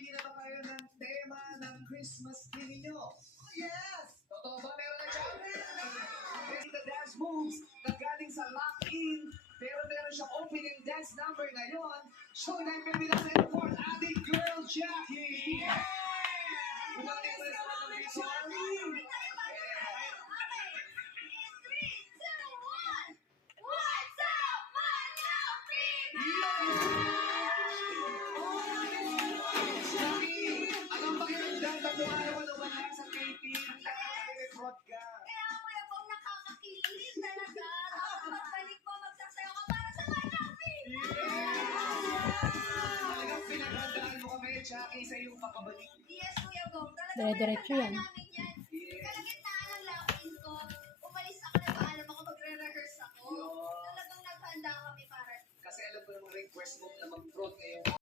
Namimili na ba kayo ng tema ng Christmas tree ninyo? Yes! Totoo ba meron na dyan? The dance moves na galing sa lock-in, pero meron siyang opening dance number ngayon. Show na yung pipila sa for Ate Girl Jackie! Yeah! Kumalik mo naman ng visual. Anong pakiramdam na tumayo mo naman lang sa taping? Nag-record ka. Kaya mo yung nakakakilig talaga. Pagbalik mo, magsasayaw ka para sa my happy! Talagang pinaghandaan mo kami, Jackie, sa iyong pakabalik. Yes, Kuya Bong. Talaga Dire-diretso yan. pinaghandaan namin